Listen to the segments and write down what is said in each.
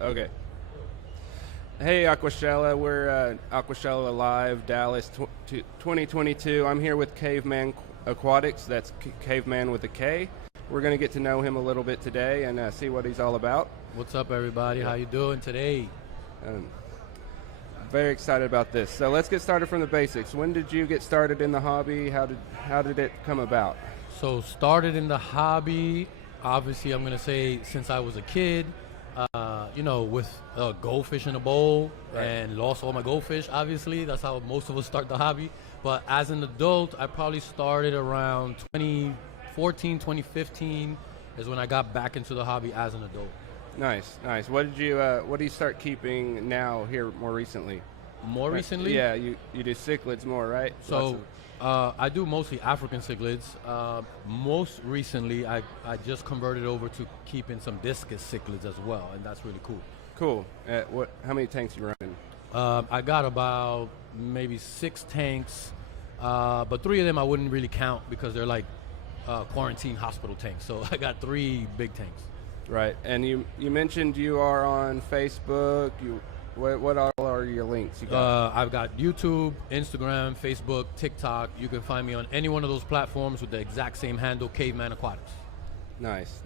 Okay. Hey, Aquashella. We're Aquashella Live, Dallas 2022. I'm here with Caveman Aquatics. That's Caveman with a K. We're going to get to know him a little bit today and see what he's all about. What's up, everybody? How you doing today? Very excited about this. So let's get started from the basics. When did you get started in the hobby? How did it come about? So started in the hobby, obviously I'm going to say since I was a kid, with a goldfish in a bowl, right, and lost all my goldfish, obviously. That's how most of us start the hobby. But as an adult, I probably started around 2014, 2015 is when I got back into the hobby as an adult. Nice. What do you start keeping now here more recently? More recently? Yeah, you do cichlids more, right? So I do mostly African cichlids. Most recently, I just converted over to keeping some discus cichlids as well, and that's really cool. Cool. How many tanks you running? I got about maybe 6 tanks, but 3 of them I wouldn't really count because they're like quarantine hospital tanks. So I got 3 big tanks. Right, and you mentioned you are on Facebook. What all are your links? I've got YouTube, Instagram, Facebook, TikTok. You can find me on any one of those platforms with the exact same handle, Caveman Aquatics. Nice.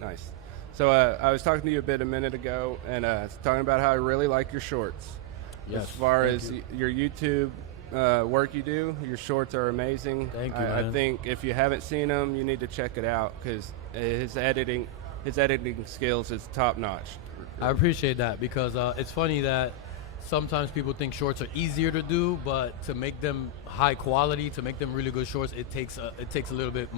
So I was talking to you a minute ago, and talking about how I really like your shorts. Yes, as far as your YouTube work you do, your shorts are amazing. Thank you, man. I think if you haven't seen them, you need to check it out because his editing skills is top notch. I appreciate that because it's funny that sometimes people think shorts are easier to do, but to make them high quality, to make them really good shorts, it takes a little bit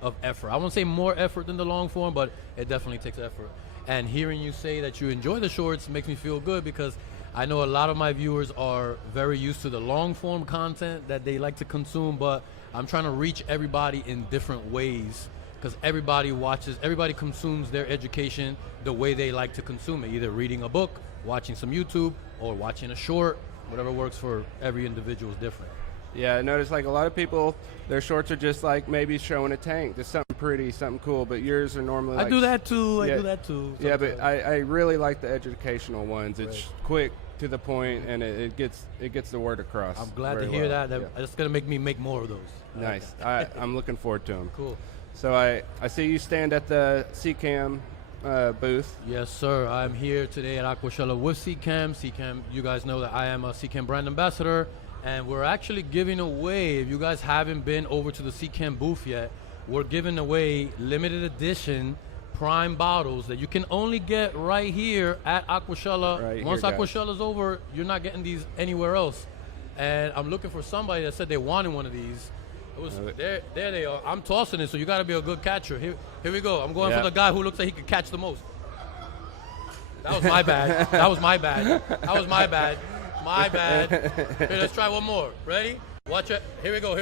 of effort. I won't say more effort than the long form, but it definitely takes effort. And hearing you say that you enjoy the shorts makes me feel good because I know a lot of my viewers are very used to the long form content that they like to consume, but I'm trying to reach everybody in different ways because everybody consumes their education the way they like to consume it, either reading a book, watching some YouTube, or watching a short. Whatever works for every individual is different. Yeah, I noticed like a lot of people, their shorts are just like maybe showing a tank. There's something pretty, something cool, but yours are normally like... I do that too. Sometimes. Yeah, but I really like the educational ones. It's quick, to the point, and it gets the word across. I'm glad to hear that. It's going to make me make more of those. Nice. I'm looking forward to them. Cool. So I see you stand at the Seachem booth. Yes, sir. I'm here today at Aquashella with Seachem. Seachem, you guys know that I am a Seachem brand ambassador, and we're actually giving away, if you guys haven't been over to the Seachem booth yet, we're giving away limited edition prime bottles that you can only get right here at Aquashella. Right Once here, Aquashella's over, you're not getting these anywhere else. And I'm looking for somebody that said they wanted one of these. There they are. I'm tossing it, so you got to be a good catcher. Here we go. I'm going for the guy who looks like he could catch the most. That was my bad. My bad. Here, let's try one more. Ready? Watch it. Here we go.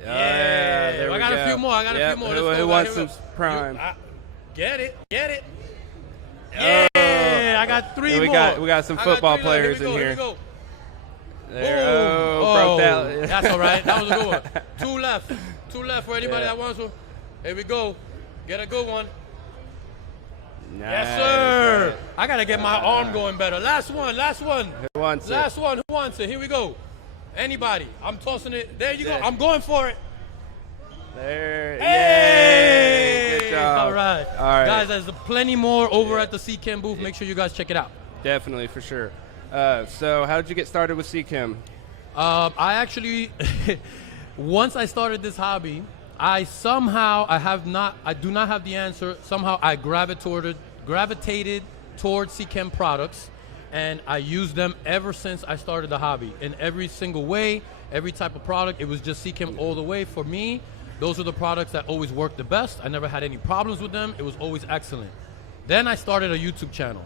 Yeah. There I got a few more. Let's go. Who wants some prime? Get it. Yeah. I got 3 more. We got some football players in here. Here we go. There. Broke that. That's all right. That was a good one. 2 left for anybody that wants one. Here we go. Get a good one. Nice. Yes, sir. I got to get my arm going better. Last one. Who wants it? Last one. Who wants it? Here we go. Anybody. I'm tossing it. There you go. I'm going for it. There. Hey! Yay. Good job. All right. Guys, there's plenty more over at the Seachem booth. Make sure you guys check it out. Definitely, for sure. So how did you get started with Seachem? I actually, once I started this hobby, I do not have the answer. Somehow I gravitated towards Seachem products, and I used them ever since I started the hobby. In every single way, every type of product, it was just Seachem all the way. For me, those are the products that always worked the best. I never had any problems with them. It was always excellent. Then I started a YouTube channel.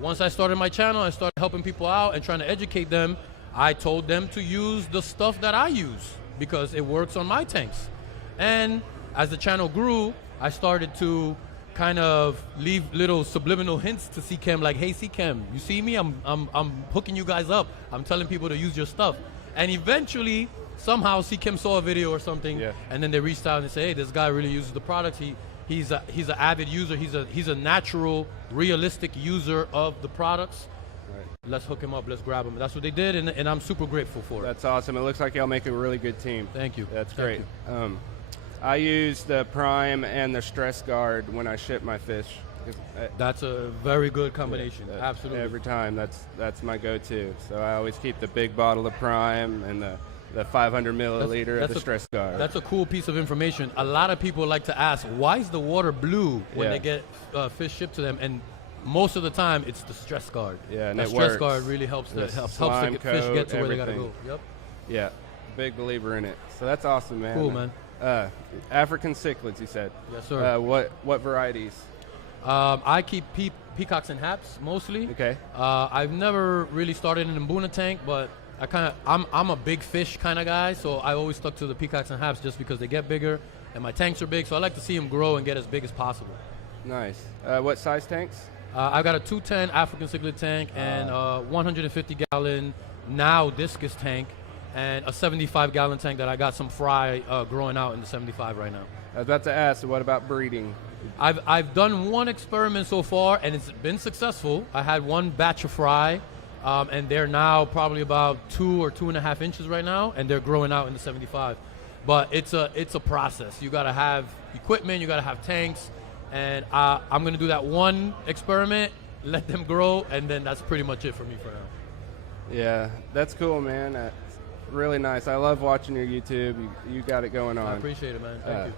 Once I started my channel, I started helping people out and trying to educate them. I told them to use the stuff that I use because it works on my tanks. And as the channel grew, I started to kind of leave little subliminal hints to Seachem, like, hey, Seachem, you see me? I'm hooking you guys up. I'm telling people to use your stuff. And eventually, somehow, Seachem saw a video or something, and then they reached out and said, hey, this guy really uses the products. He's an avid user. He's a natural, realistic user of the products. Right. Let's hook him up. Let's grab him. That's what they did, and I'm super grateful for it. That's awesome. It looks like y'all make a really good team. Thank you. That's Thank great. I use the Prime and the Stress Guard when I ship my fish. That's a very good combination. Yeah, Absolutely. Every time, that's my go-to. So I always keep the big bottle of Prime and the 500 milliliter of the Stress Guard. That's a cool piece of information. A lot of people like to ask, why is the water blue when they get fish shipped to them? And most of the time, it's the Stress Guard. Yeah, and the it Stress works. Guard really helps the fish coat, get to where they gotta everything. go. Yep. Yeah, big believer in it. So that's awesome, man. Cool, man. African cichlids, you said. Yes, sir. What varieties? I keep peacocks and haps mostly. Okay. I've never really started in a Mbuna tank, but I'm a big fish kind of guy, so I always stuck to the peacocks and haps just because they get bigger, and my tanks are big, so I like to see them grow and get as big as possible. Nice. What size tanks? I've got a 210 African cichlid tank and a 150-gallon now discus tank, and a 75-gallon tank that I got some fry growing out in the 75 right now. I was about to ask, what about breeding? I've done one experiment so far, and it's been successful. I had one batch of fry, and they're now probably about 2 or 2.5 inches right now, and they're growing out in the 75. But it's a process. You got to have equipment, you got to have tanks, and I'm going to do that one experiment, let them grow, and then that's pretty much it for me for now. Yeah, that's cool, man. Really nice. I love watching your YouTube. You got it going on. I appreciate it, man. Thank you.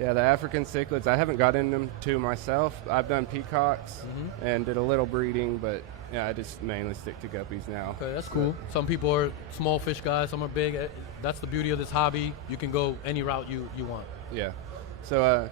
Yeah, the African cichlids, I haven't got into them too myself. I've done peacocks and did a little breeding, but yeah, I just mainly stick to guppies now. Okay, that's cool. Some people are small fish guys, some are big. That's the beauty of this hobby. You can go any route you want. Yeah. So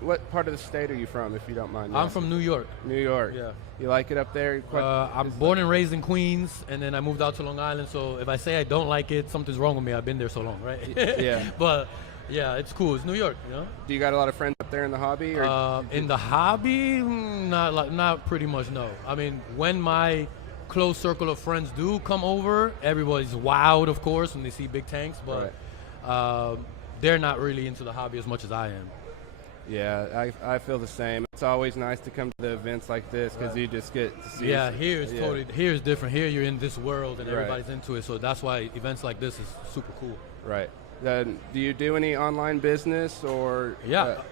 what part of the state are you from, if you don't mind? I'm from New York. New York. Yeah. You like it up there? I'm born and raised in Queens, and then I moved out to Long Island, so if I say I don't like it, something's wrong with me. I've been there so long, right? Yeah. But yeah, it's cool. It's New York, you know? Do you got a lot of friends up there in the hobby? Or in the hobby, not pretty much, no. I mean, when my close circle of friends do come over, everybody's wowed, of course, when they see big tanks, but they're not really into the hobby as much as I am. Yeah, I feel the same. It's always nice to come to the events like this because you just get to see. Yeah, here's different. Here you're in this world and Right. everybody's into it, so that's why events like this is super cool. Right. Do you do any online business or? Yeah,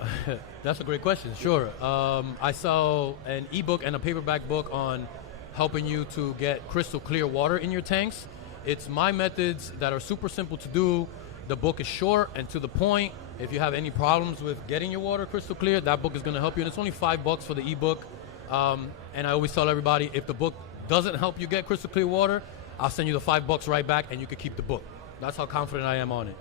that's a great question. Sure. I sell an ebook and a paperback book on helping you to get crystal clear water in your tanks. It's my methods that are super simple to do. The book is short and to the point. If you have any problems with getting your water crystal clear, that book is going to help you. And it's only $5 for the ebook. And I always tell everybody, if the book doesn't help you get crystal clear water, I'll send you the $5 right back and you can keep the book. That's how confident I am on it.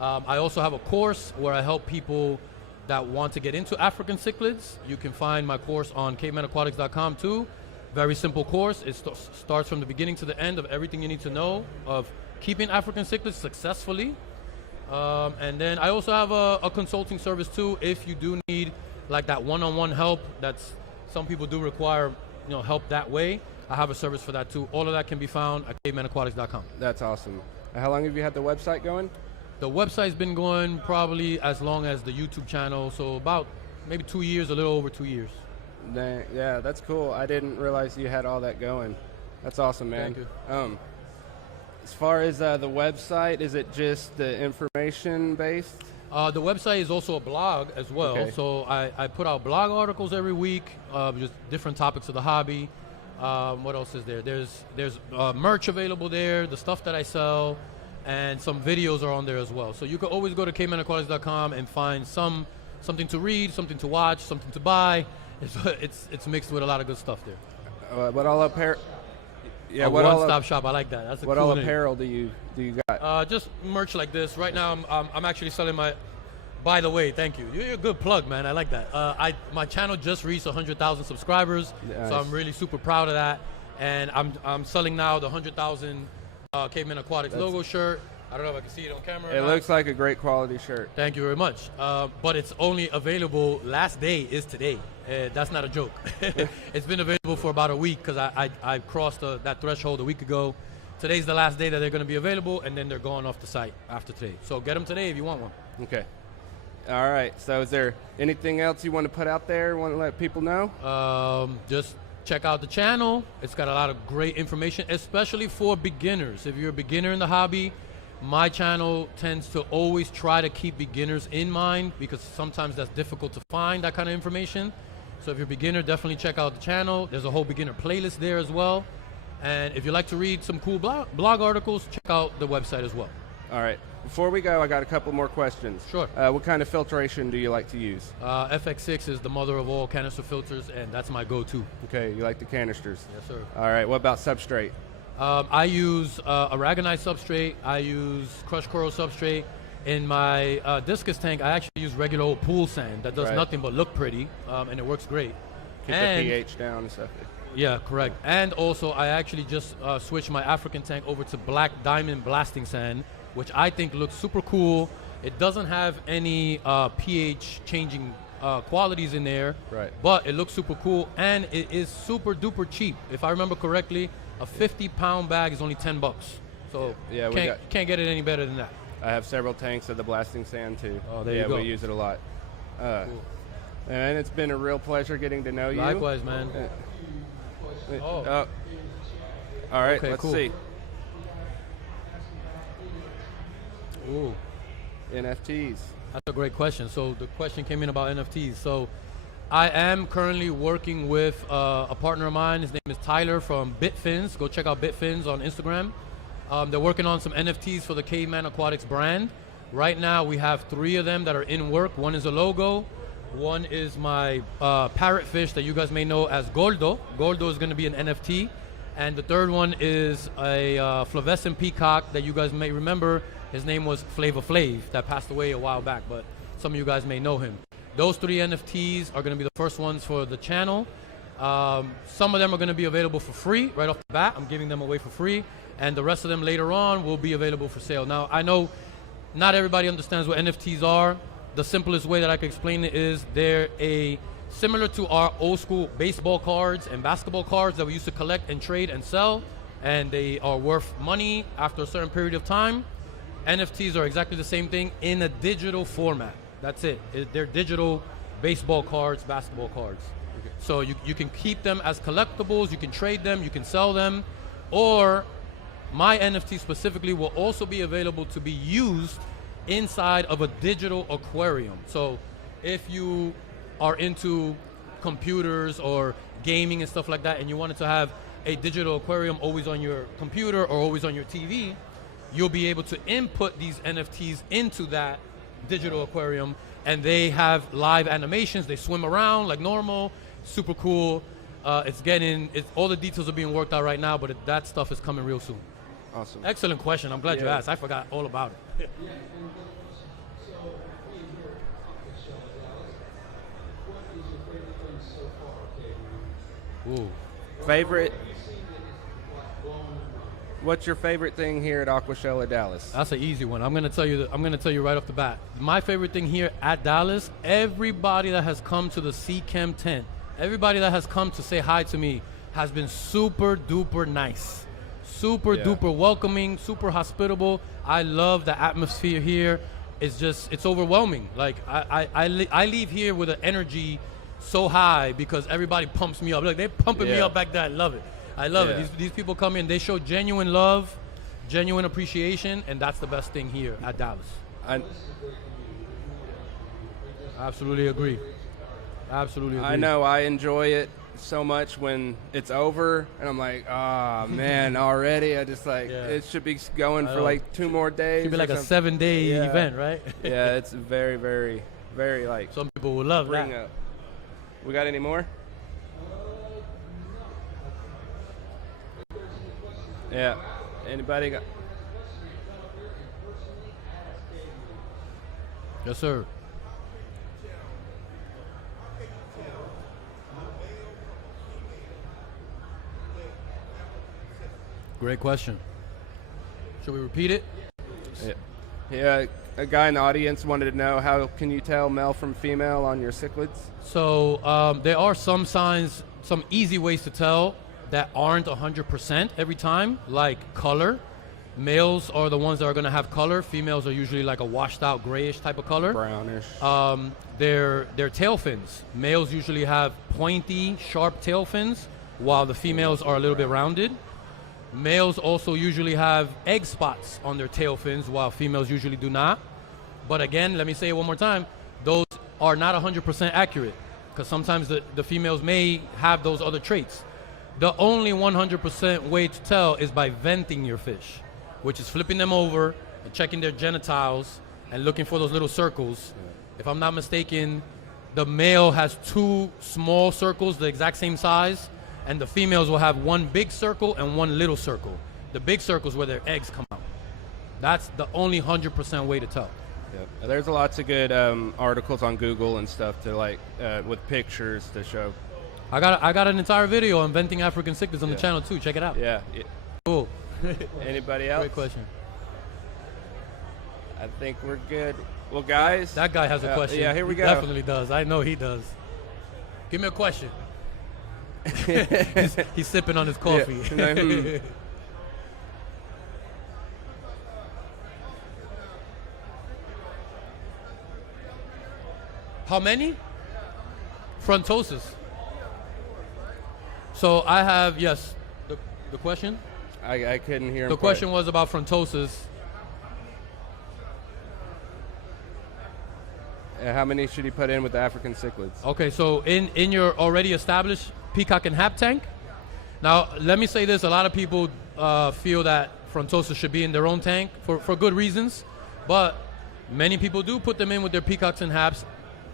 I also have a course where I help people that want to get into African cichlids. You can find my course on KavenManAquatics.com too. Very simple course. It starts from the beginning to the end of everything you need to know of keeping African cichlids successfully. And then I also have a consulting service too. If you do need like that one-on-one help, some people do require help that way. I have a service for that too. All of that can be found at KavenManAquatics.com. That's awesome. How long have you had the website going? The website's been going probably as long as the YouTube channel, so about maybe 2 years, a little over 2 years. Yeah, that's cool. I didn't realize you had all that going. That's awesome, man. Thank you. As far as the website, is it just the information based? The website is also a blog as well. Okay. So I put out blog articles every week, just different topics of the hobby. What else is there? There's merch available there, the stuff that I sell, and some videos are on there as well. So you can always go to KavenManAquatics.com and find something to read, something to watch, something to buy. It's mixed with a lot of good stuff there. What all apparel? Yeah, a one-stop shop. I like that. That's a what cool all name. apparel do you got? Just merch like this. Right now, I'm actually selling my. By the way, thank you. You're a good plug, man. I like that. My channel just reached 100,000 subscribers, so I'm really super proud of that. And I'm selling now the 100,000 Caveman Aquatics logo shirt. I don't know if I can see it on camera. It looks like a great quality shirt. Thank you very much. But it's only available. Last day is today. That's not a joke. It's been available for about a week because I crossed that threshold a week ago. Today's the last day that they're going to be available, and then they're going off the site after today. So get them today if you want one. Okay. All right. So is there anything else you want to put out there? Want to let people know? Just check out the channel. It's got a lot of great information, especially for beginners. If you're a beginner in the hobby, my channel tends to always try to keep beginners in mind because sometimes that's difficult to find that kind of information. So if you're a beginner, definitely check out the channel. There's a whole beginner playlist there as well. And if you like to read some cool blog articles, check out the website as well. All right. Before we go, I got a couple more questions. Sure. What kind of filtration do you like to use? FX6 is the mother of all canister filters, and that's my go-to. Okay, you like the canisters. Yes, sir. All right, what about substrate? I use aragonite substrate. I use crushed coral substrate. In my discus tank, I actually use regular old pool sand that does nothing but look pretty, and it works great. Keep the pH down and stuff. Yeah, correct. And also, I actually just switched my African tank over to black diamond blasting sand, which I think looks super cool. It doesn't have any pH changing qualities in there, but it looks super cool, and it is super duper cheap. If I remember correctly, a 50-pound bag is only $10. So can't get it any better than that. I have several tanks of the blasting sand too. Oh, there you go. We use it a lot. Cool. And it's been a real pleasure getting to know you. Likewise, man. All right, okay, let's cool. see. Ooh. NFTs. That's a great question. So the question came in about NFTs. So I am currently working with a partner of mine. His name is Tyler from Bitfins. Go check out Bitfins on Instagram. They're working on some NFTs for the Caveman Aquatics brand. Right now we have 3 of them that are in work. One is a logo. One is my parrotfish that you guys may know as Goldo. Goldo is going to be an NFT. And the third one is a fluorescent peacock that you guys may remember. His name was Flavor Flav, that passed away a while back, but some of you guys may know him. Those 3 NFTs are going to be the first ones for the channel. Some of them are going to be available for free right off the bat. I'm giving them away for free. And the rest of them later on will be available for sale. Now, I know not everybody understands what NFTs are. The simplest way that I can explain it is they're similar to our old school baseball cards and basketball cards that we used to collect and trade and sell, and they are worth money after a certain period of time. NFTs are exactly the same thing in a digital format. That's it. They're digital baseball cards, basketball cards. Okay. So you can keep them as collectibles, you can trade them, you can sell them, or my NFT specifically will also be available to be used inside of a digital aquarium. So if you are into computers or gaming and stuff like that, and you wanted to have a digital aquarium always on your computer or always on your TV, you'll be able to input these NFTs into that digital aquarium, and they have live animations. They swim around like normal, super cool. All the details are being worked out right now, but that stuff is coming real soon. Awesome. Excellent question. I'm glad you asked. I forgot all about it. Ooh. Favorite? What's your favorite thing here at Aquashella Dallas? That's an easy one. I'm gonna tell you right off the bat. My favorite thing here at Dallas, everybody that has come to the Seachem tent, everybody that has come to say hi to me has been super duper nice. Super duper welcoming, super hospitable. I love the atmosphere here. It's overwhelming. Like I leave here with an energy so high because everybody pumps me up. Like they're pumping me up back there. I love it. I love it. These people come in, they show genuine love, genuine appreciation, and that's the best thing here at Dallas. I absolutely agree. Absolutely agree. I know. I enjoy it so much when it's over, and I'm like, oh man, already. I just it should be going for like 2 more days. It should be like a 7-day event, right? Yeah, it's very, very, very like. Some people will love that. Up. We got any more? Yeah. Anybody got? Yes, sir. Great question. Should we repeat it? Yeah. A guy in the audience wanted to know, how can you tell male from female on your cichlids? So there are some signs, some easy ways to tell that aren't 100% every time, like color. Males are the ones that are going to have color. Females are usually like a washed out grayish type of color. Brownish. Their tail fins. Males usually have pointy, sharp tail fins, while the females are a little bit rounded. Males also usually have egg spots on their tail fins, while females usually do not. But again, let me say it one more time, those are not 100% accurate, because sometimes the females may have those other traits. The only 100% way to tell is by venting your fish, which is flipping them over and checking their genitals and looking for those little circles. If I'm not mistaken, the male has 2 small circles the exact same size, and the females will have 1 big circle and 1 little circle. The big circle is where their eggs come out. That's the only 100% way to tell. Yep. There's lots of good articles on Google and stuff to like with pictures to show. I got an entire video on venting African cichlids on the channel too. Check it out. Yeah. Cool. Anybody else? Great question. I think we're good. Well, guys. That guy has a question. Yeah, here we go. He definitely does. I know he does. Give me a question. he's sipping on his coffee. Yeah. How many? Frontosis. So I have, yes, the question? I couldn't hear him. The question was about frontosis. How many should he put in with the African cichlids? Okay, so in your already established peacock and hap tank. Now, let me say this. A lot of people feel that frontosis should be in their own tank for good reasons. But many people do put them in with their peacocks and haps.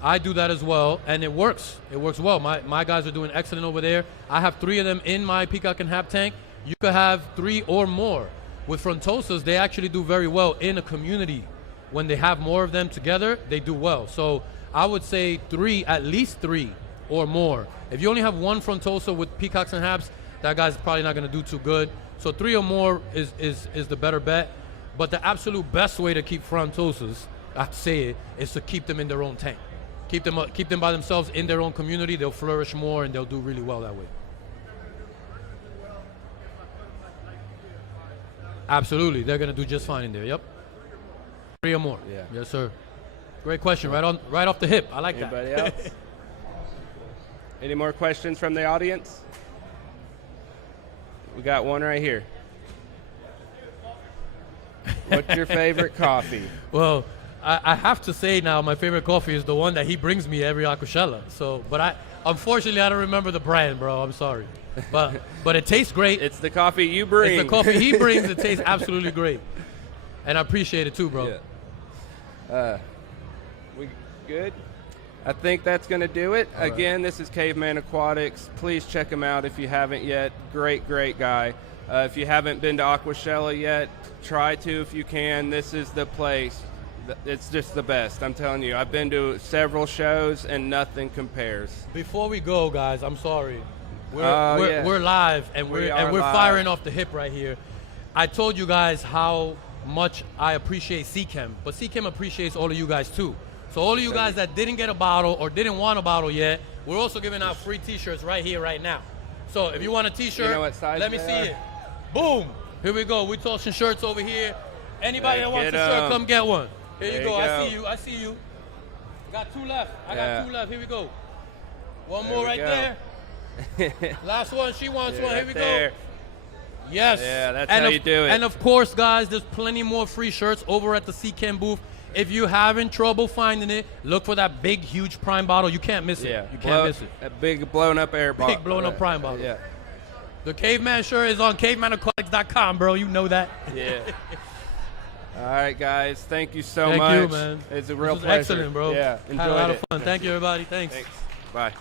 I do that as well, and it works. It works well. My guys are doing excellent over there. I have 3 of them in my peacock and hap tank. You could have 3 or more. With frontosis, they actually do very well in a community. When they have more of them together, they do well. So I would say 3, at least 3 or more. If you only have 1 frontosa with peacocks and haps, that guy's probably not going to do too good. So 3 or more is the better bet. But the absolute best way to keep frontosas, I have to say it, is to keep them in their own tank. Keep them by themselves in their own community. They'll flourish more and they'll do really well that way. Absolutely, they're gonna do just fine in there. Yep. 3 or more. Yeah. Yes, sir. Great question. Right off the hip. I like Anybody that. else? Any more questions from the audience? We got one right here. What's your favorite coffee? Well, I have to say now my favorite coffee is the one that he brings me every Aquashella. So, but unfortunately I don't remember the brand, bro. I'm sorry. But it tastes great. It's the coffee you bring. It's the coffee he brings. It tastes absolutely great. And I appreciate it too, bro. Yeah. We good? I think that's going to do it. All Again, this is Caveman Aquatics. Please check him out if you haven't yet. Great guy. If you haven't been to Aquashella yet, try to if you can. This is the place. It's just the best. I'm telling you. I've been to several shows and nothing compares. Before we go, guys, I'm sorry. We're live and we're live. firing off the hip right here. I told you guys how much I appreciate Seachem, but Seachem appreciates all of you guys too. So all of you guys that didn't get a bottle or didn't want a bottle yet, we're also giving out free t-shirts right here, right now. So if you want a t-shirt, you know what size let me see it. Boom. Here we go. We're tossing shirts over here. Anybody that wants a shirt, come get one. Here you go. I see you. Got 2 left. I got 2 left. Here we go. One more right there. Last one. She wants one. Here we go. Yes. Yeah, that's how you do it. And of course, guys, there's plenty more free shirts over at the Seachem booth. If you're having trouble finding it, look for that big, huge prime bottle. You can't miss it. Yeah. You can't miss it. A big blown up air bottle. Big blown up prime bottle. Yeah. The Caveman shirt is on CaveManAquatics.com, bro. You know that. Yeah. All right, guys. Thank you so much. Thank you, man. It's a real This was pleasure. excellent, bro. Yeah. Had a lot of fun. Thank you, everybody. Thanks. Bye.